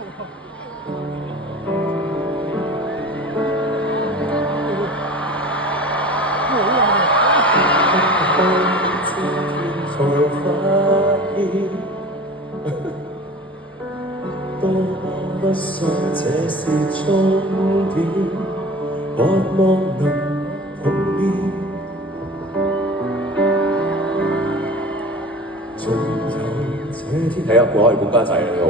才發現，多麼不想這是終點，渴望能碰面，總有這天。睇下果係管家仔嚟嘅喎。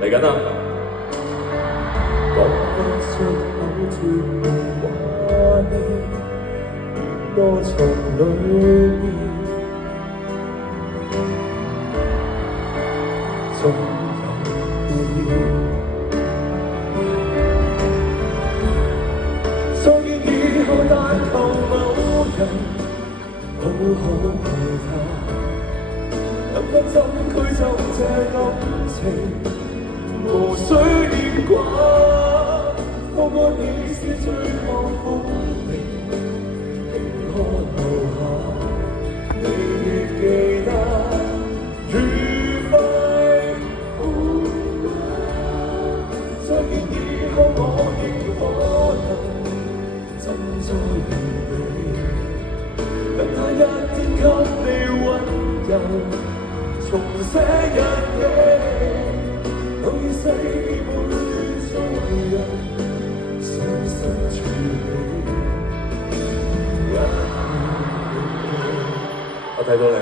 嚟緊啦！講不出口絕無話念，多從裏面，總有故意。雖然以後但求某人好好愛他，能不怎驅走這感情。無需牽掛，放過你是最後本領，寧可留下，你亦記得愉快好嗎？再見以後我亦可能怎再離你，等他一天給你溫柔，重寫日記。當已世沒做人，傷心處理，我睇到你。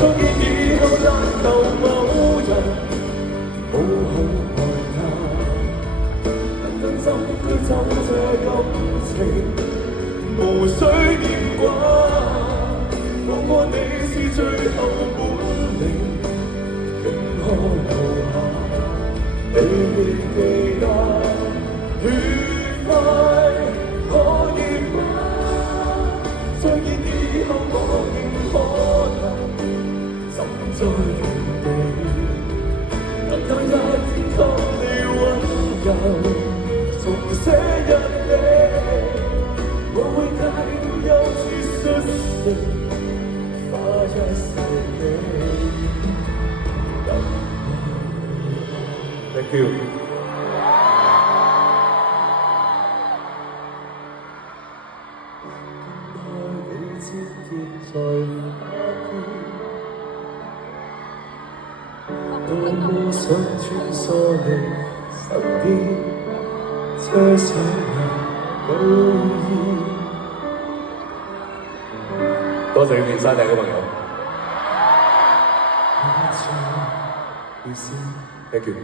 當然以後但求某人好好愛他，能怎驅走這感情，無需牽掛，放過你是最後本領，寧可留下，你亦記得愉快可以嗎？再見以後我仍可能在原地，等他一天給你溫柔，重寫日記，我會戒掉幼稚率性，花一世紀。Thank you。多麼想穿梭你身邊，車上人無意。多謝面山頂嘅朋友。Thank you。